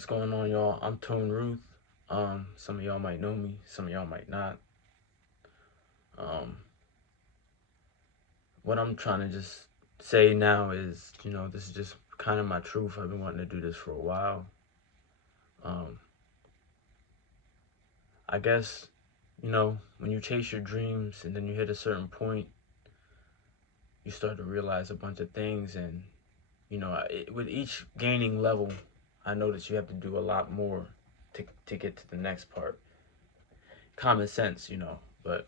What's going on, y'all? I'm Tone Ruth. Some of y'all might know me, some of y'all might not. Um, what I'm trying to just say now is, this is just kind of my truth. I've been wanting to do this for a while. Um, I guess, when you chase your dreams and then you hit a certain point, you start to realize a bunch of things. And, with each gaining level, I notice you have to do a lot more to get to the next part. Common sense, but,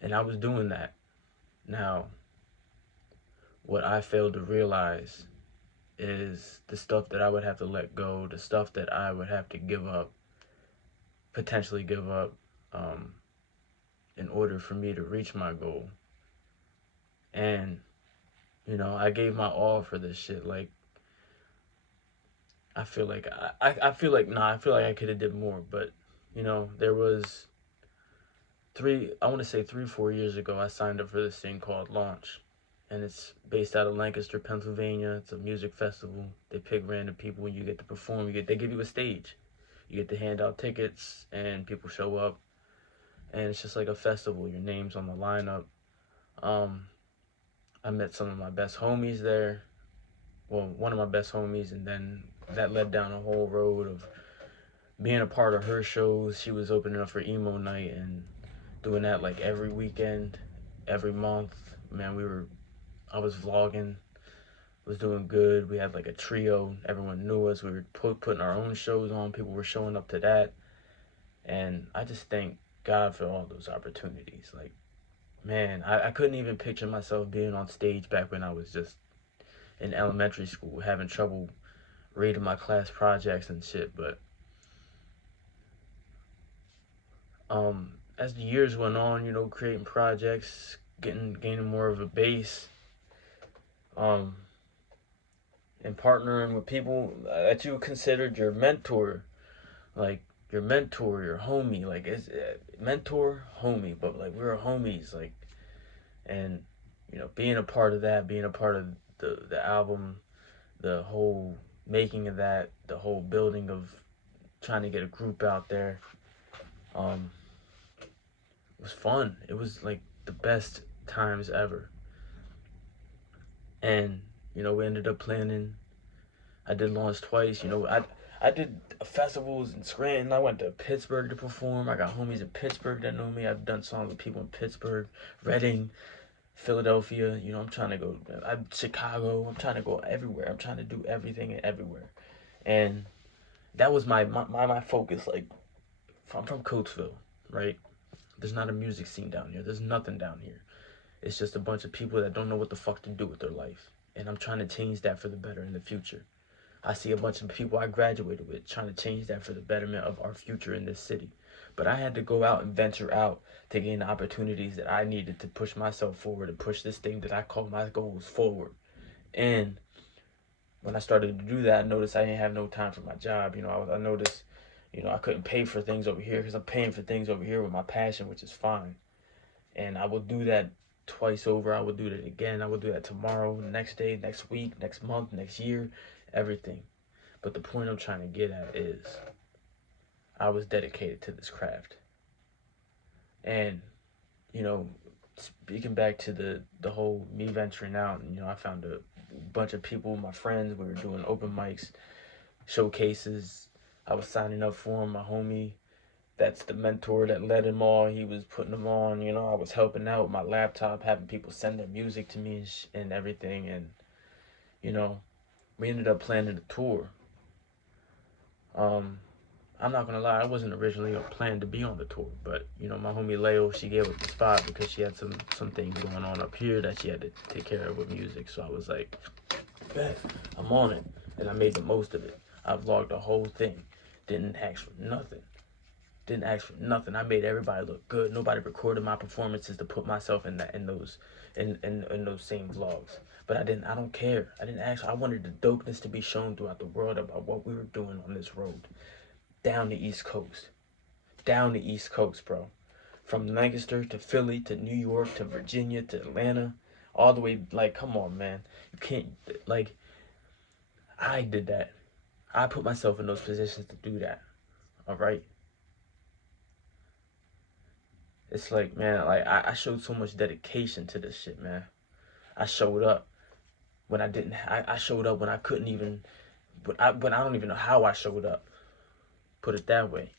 and I was doing that. Now, what I failed to realize is the stuff that I would have to let go, the stuff that I would have to give up, potentially give up, um, in order for me to reach my goal. And, I gave my all for this shit. Like, I feel like, I feel like I could have did more. But, there was I want to say 3, 4 years ago, I signed up for this thing called Launch. And it's based out of Lancaster, Pennsylvania. It's a music festival. They pick random people and you get to perform. They give you a stage. You get to hand out tickets and people show up. And it's just like a festival. Your name's on the lineup. Um, I met some of my best homies there. Well, one of my best homies, and then that led down a whole road of being a part of her shows. She was opening up for emo night and doing that like every weekend, every month. Man, I was vlogging, was doing good. We had like a trio. Everyone knew us. We were putting our own shows on. People were showing up to that. And I just thank God for all those opportunities. Like, man, I couldn't even picture myself being on stage back when I was just in elementary school, having trouble reading my class projects and shit. But as the years went on, creating projects, gaining more of a base, um, and partnering with people that you considered your mentor, like your mentor, your homie, like it's mentor, homie, but like we were homies, like, and being a part of that, being a part of the album, the whole making of that, the whole building of trying to get a group out there, um, was fun. It was like the best times ever, and we ended up planning. I did Launch twice. I did festivals in Scranton. I went to Pittsburgh to perform. I got homies in Pittsburgh that know me. I've done songs with people in Pittsburgh, Reading, Philadelphia. I'm trying to go. Chicago. I'm trying to go everywhere. I'm trying to do everything and everywhere. And that was my focus. Like, I'm from Coatesville, right? There's not a music scene down here. There's nothing down here. It's just a bunch of people that don't know what the fuck to do with their life. And I'm trying to change that for the better in the future. I see a bunch of people I graduated with trying to change that for the betterment of our future in this city. But I had to go out and venture out to gain the opportunities that I needed to push myself forward and push this thing that I call my goals forward. And when I started to do that, I noticed I didn't have no time for my job. I noticed, I couldn't pay for things over here because I'm paying for things over here with my passion, which is fine. And I will do that twice over. I will do that again. I will do that tomorrow, next day, next week, next month, next year, everything. But the point I'm trying to get at is I was dedicated to this craft. And, speaking back to the whole me venturing out, and, I found a bunch of people, my friends, we were doing open mics, showcases. I was signing up for them. My homie, that's the mentor that led them all. He was putting them on. I was helping out with my laptop, having people send their music to me and everything. And, we ended up planning a tour. I'm not gonna lie, I wasn't originally planned to be on the tour, but my homie Leo, she gave up the spot because she had some things going on up here that she had to take care of with music. So I was like, bet, I'm on it, and I made the most of it. I vlogged the whole thing, didn't ask for nothing. Didn't ask for nothing. I made everybody look good. Nobody recorded my performances to put myself in those same vlogs. But I don't care. I didn't ask. I wanted the dopeness to be shown throughout the world about what we were doing on this road. Down the East Coast. Down the East Coast, bro. From Lancaster to Philly to New York to Virginia to Atlanta. All the way, like, come on, man. You can't, like, I did that. I put myself in those positions to do that. All right. It's like, man, like I showed so much dedication to this shit, man. I showed up when I didn't. I showed up when I couldn't even. But I don't even know how I showed up. Put it that way.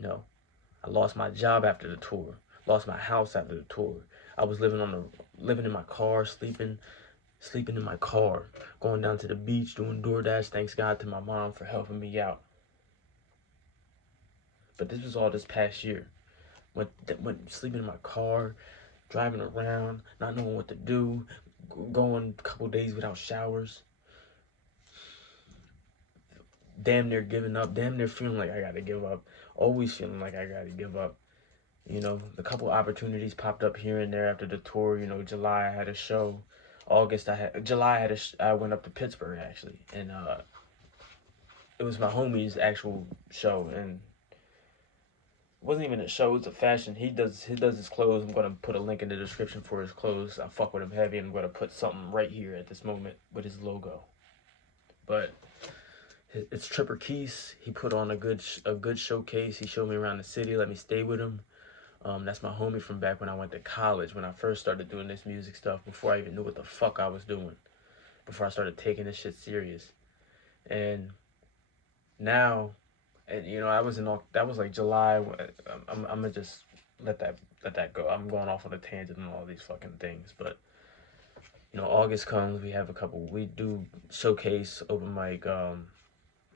No, I lost my job after the tour. Lost my house after the tour. I was living in my car, sleeping in my car, going down to the beach, doing DoorDash. Thanks God to my mom for helping me out. But this was all this past year. Went sleeping in my car, driving around, not knowing what to do, going a couple days without showers, damn near giving up, damn near feeling like I gotta give up, always feeling like I gotta give up. You know, the couple opportunities popped up here and there after the tour. You know, July I had a show, I went up to Pittsburgh actually, and it was my homie's actual show, and it wasn't even a show. It's a fashion. He does his clothes. I'm gonna put a link in the description for his clothes. I fuck with him heavy, and I'm gonna put something right here at this moment with his logo. But it's Tripper Keese. He put on a good showcase. He showed me around the city. Let me stay with him. That's my homie from back when I went to college. When I first started doing this music stuff, before I even knew what the fuck I was doing. Before I started taking this shit serious, and now, and you know, that was like July. I'm gonna just let that go. I'm going off on a tangent on all these fucking things, but you know, August comes. We do showcase, open mic,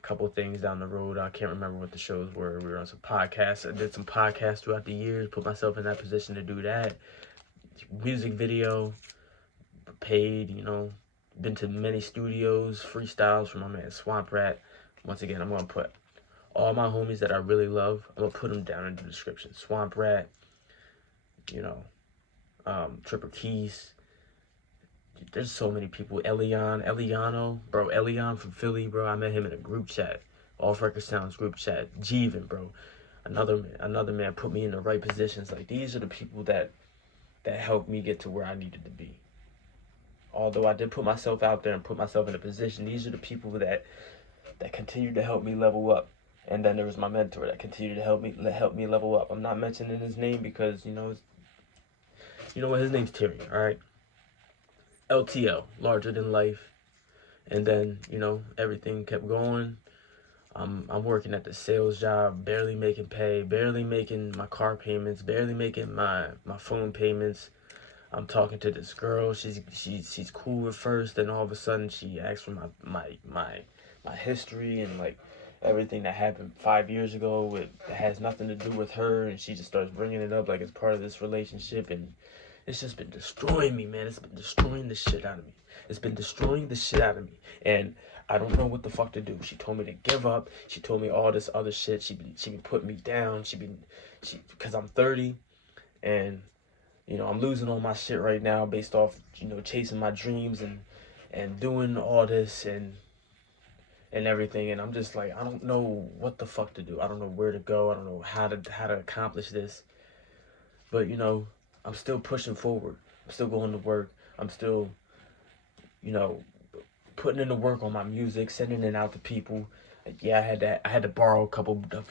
couple things down the road. I can't remember what the shows were. We were on some podcasts. I did some podcasts throughout the years. Put myself in that position to do that. Music video, paid. You know, been to many studios, freestyles from my man Swamp Rat. Once again, I'm gonna put all my homies that I really love. I'm gonna put them down in the description. Swamp Rat, you know, Tripper Keys. There's so many people. Eliano, bro. Elian from Philly, bro. I met him in a group chat. Off Record Sounds group chat. Jeevan, bro. Another man put me in the right positions. Like, these are the people that helped me get to where I needed to be. Although I did put myself out there and put myself in a position, these are the people that continued to help me level up. And then there was my mentor that continued to help me level up. I'm not mentioning his name because, you know what, his name's Tyrion, all right? LTL, larger than life. And then, you know, everything kept going. I'm working at the sales job, barely making pay, barely making my car payments, barely making my phone payments. I'm talking to this girl. She's cool at first, then all of a sudden she asks for my history and like everything that happened 5 years ago. That has nothing to do with her, and she just starts bringing it up like it's part of this relationship, and it's just been destroying me, man. It's been destroying the shit out of me. It's been destroying the shit out of me. And I don't know what the fuck to do. She told me to give up. She told me all this other shit. She been putting me down. Because I'm 30 and, you know, I'm losing all my shit right now based off, you know, chasing my dreams and doing all this and everything. And I'm just like, I don't know what the fuck to do. I don't know where to go. I don't know how to accomplish this. But, you know, I'm still pushing forward. I'm still going to work. I'm still, you know, putting in the work on my music, sending it out to people. Yeah, I had to borrow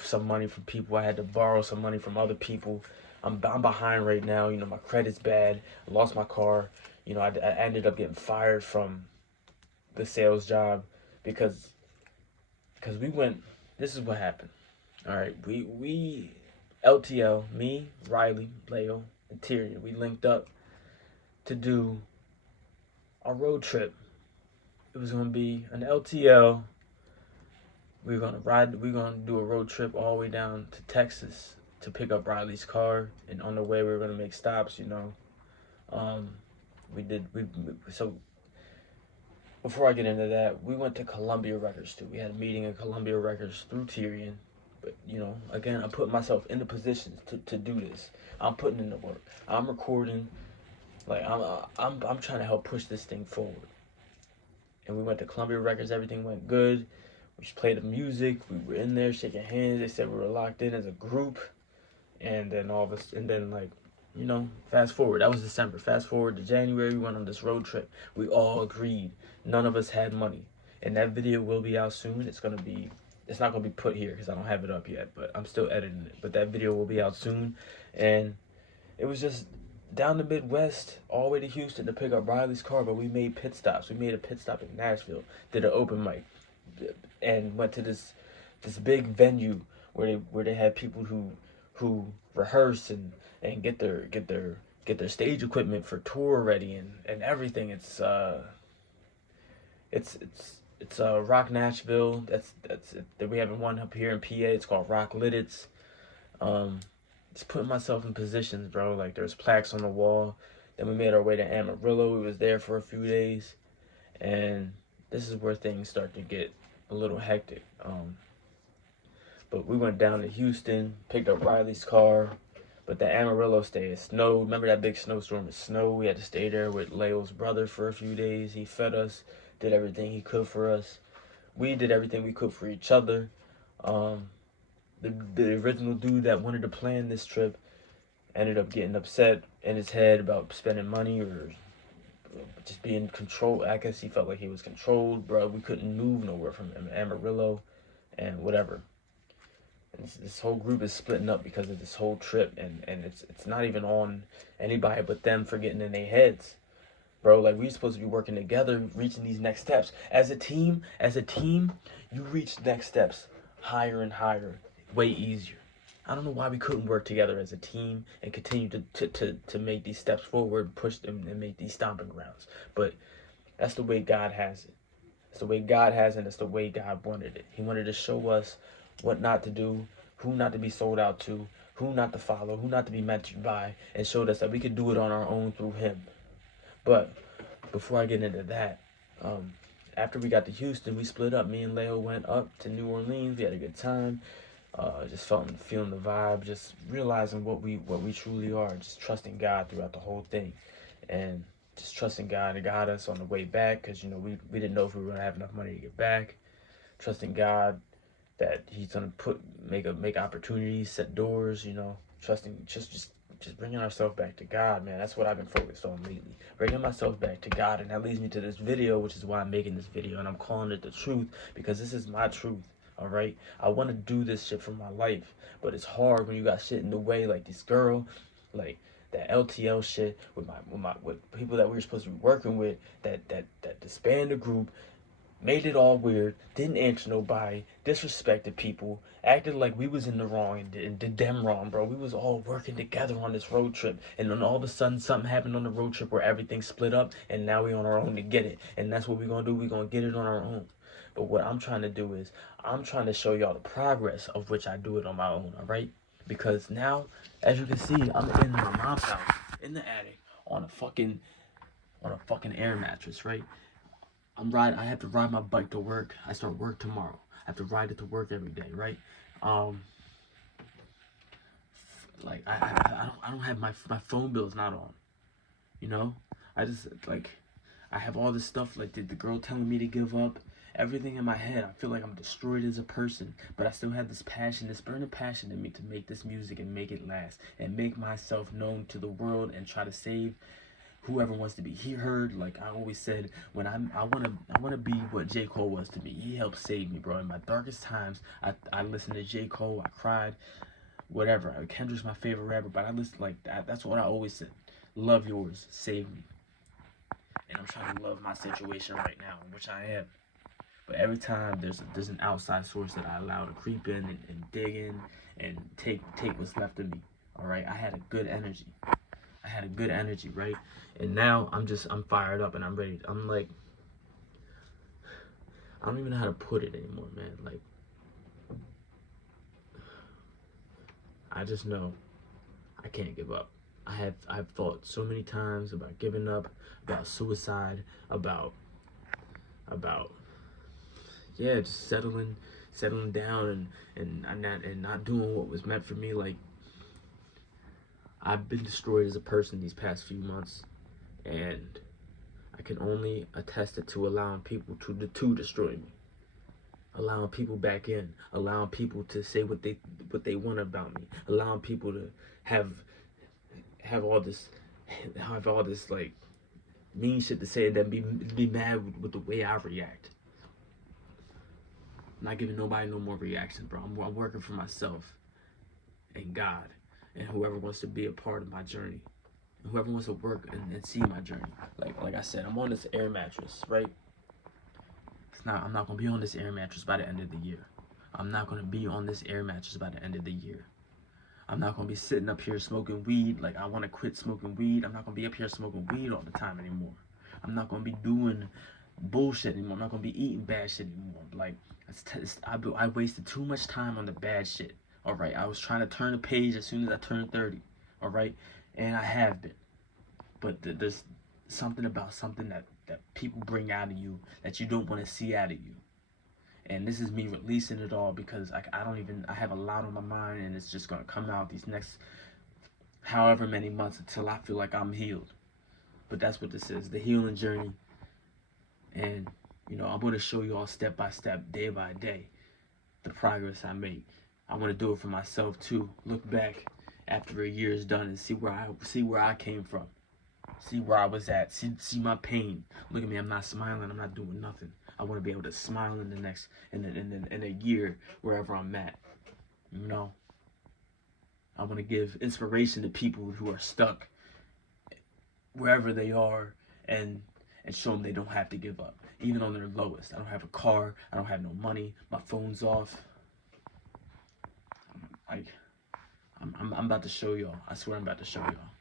some money from people. I had to borrow some money from other people. I'm behind right now. You know, my credit's bad. I lost my car. You know, I ended up getting fired from the sales job because we went. This is what happened. All right, we LTL, me, Riley, Leo, and Tyrion, we linked up to do a road trip. It was gonna be an LTL. We're gonna do a road trip all the way down to Texas to pick up Riley's car, and on the way we were gonna make stops. You know, so before I get into that, we went to Columbia Records too. We had a meeting at Columbia Records through Tyrion. But, you know, again, I put myself in the position to do this. I'm putting in the work. I'm recording. Like, I'm trying to help push this thing forward. And we went to Columbia Records. Everything went good. We just played the music. We were in there shaking hands. They said we were locked in as a group. And then like, you know, fast forward. That was December. Fast forward to January. We went on this road trip. We all agreed. None of us had money. and that video will be out soon. It's not gonna be put here because I don't have it up yet, but I'm still editing it. But that video will be out soon, and it was just down the Midwest, all the way to Houston to pick up Riley's car. But we made pit stops. We made a pit stop in Nashville, did an open mic, and went to this big venue where they had people who rehearse and get their stage equipment for tour ready and everything. It's Rock Nashville. That's it. We have one up here in PA. It's called Rock Lidditz. Just putting myself in positions, bro. Like there's plaques on the wall. Then we made our way to Amarillo. We was there for a few days, and this is where things start to get a little hectic. But we went down to Houston, picked up Riley's car. But the Amarillo stay, it snowed. Remember that big snowstorm? It snowed. We had to stay there with Leo's brother for a few days. He fed us, did everything he could for us. We did everything we could for each other. The original dude that wanted to plan this trip ended up getting upset in his head about spending money or just being controlled. I guess he felt like he was controlled, bro. We couldn't move nowhere from Amarillo and whatever. And this whole group is splitting up because of this whole trip, and it's not even on anybody but them for getting in their heads, bro. Like we're supposed to be working together, reaching these next steps as a team. As a team, you reach next steps higher and higher, way easier. I don't know why we couldn't work together as a team and continue to make these steps forward, push them, and make these stomping grounds. But that's the way God has it. It's the way God has it. It's the way God wanted it. He wanted to show us what not to do, who not to be sold out to, who not to follow, who not to be mentored by, and showed us that we could do it on our own through Him. But before I get into that, after we got to Houston, we split up. Me and Leo went up to New Orleans. We had a good time. Just feeling the vibe, just realizing what we truly are, just trusting God throughout the whole thing, and just trusting God to guide us on the way back, because we didn't know if we were gonna have enough money to get back. Trusting God that He's gonna make opportunities, set doors. Trusting just bringing ourselves back to God, man. That's what I've been focused on lately, bringing myself back to God, and that leads me to this video, which is why I'm making this video, and I'm calling it the truth because this is my truth. All right, I want to do this shit for my life, but it's hard when you got shit in the way, like this girl, like that LTL shit with people that we were supposed to be working with, that disbanded group, made it all weird, didn't answer nobody, disrespected people, acted like we was in the wrong and did them wrong, bro. We was all working together on this road trip, and then all of a sudden something happened on the road trip where everything split up, and now we on our own to get it, and that's what we're gonna do. We're gonna get it on our own. But what I'm trying to do is I'm trying to show y'all the progress of which I do it on my own, all right? Because now, as you can see, I'm in my mom's house, in the attic, on a fucking air mattress, right? I have to ride my bike to work. I start work tomorrow. I have to ride it to work every day, right? Like I don't have my phone bill's not on. I just I have all this stuff, like the girl telling me to give up. Everything in my head, I feel like I'm destroyed as a person, but I still have this passion, this burning passion in me to make this music and make it last and make myself known to the world and try to save whoever wants to be heard. Like I always said, when I want to be what J. Cole was to me. He helped save me, bro. In my darkest times, I listened to J. Cole. I cried, whatever. Kendrick's my favorite rapper, but I listen like that. That's what I always said. Love yours, save me. And I'm trying to love my situation right now, which I am. But every time there's an outside source that I allow to creep in and dig in and take what's left of me. All right, I had a good energy. Right? And now I'm fired up and I'm ready. I'm like, I don't even know how to put it anymore, man. Like, I just know I can't give up. I've thought so many times about giving up, about suicide, about just settling down and not doing what was meant for me. Like, I've been destroyed as a person these past few months, and I can only attest it to allowing people to destroy me, allowing people back in, allowing people to say what they want about me, allowing people to have all this like mean shit to say and then be mad with the way I react. I'm not giving nobody no more reactions, bro. I'm working for myself and God and whoever wants to be a part of my journey. And whoever wants to work and see my journey. Like I said, I'm on this air mattress, right? I'm not gonna be on this air mattress by the end of the year. I'm not gonna be on this air mattress by the end of the year. I'm not gonna be sitting up here smoking weed like I wanna quit smoking weed. I'm not gonna be up here smoking weed all the time anymore. I'm not gonna be doing bullshit anymore. I'm not gonna be eating bad shit anymore. Like, I wasted too much time on the bad shit. All right, I was trying to turn the page as soon as I turned 30. All right, and I have been. But there's something about something that people bring out of you that you don't want to see out of you. And this is me releasing it all because I have a lot on my mind, and it's just gonna come out these next however many months until I feel like I'm healed. But that's what this is, the healing journey. And I'm going to show you all step by step, day by day, the progress I make. I want to do it for myself too. Look back after a year is done and see where I came from. See where I was at. See my pain. Look at me. I'm not smiling. I'm not doing nothing. I want to be able to smile in a year wherever I'm at. I want to give inspiration to people who are stuck wherever they are, and show them they don't have to give up, even on their lowest. I don't have a car. I don't have no money. My phone's off. I'm about to show y'all. I swear I'm about to show y'all.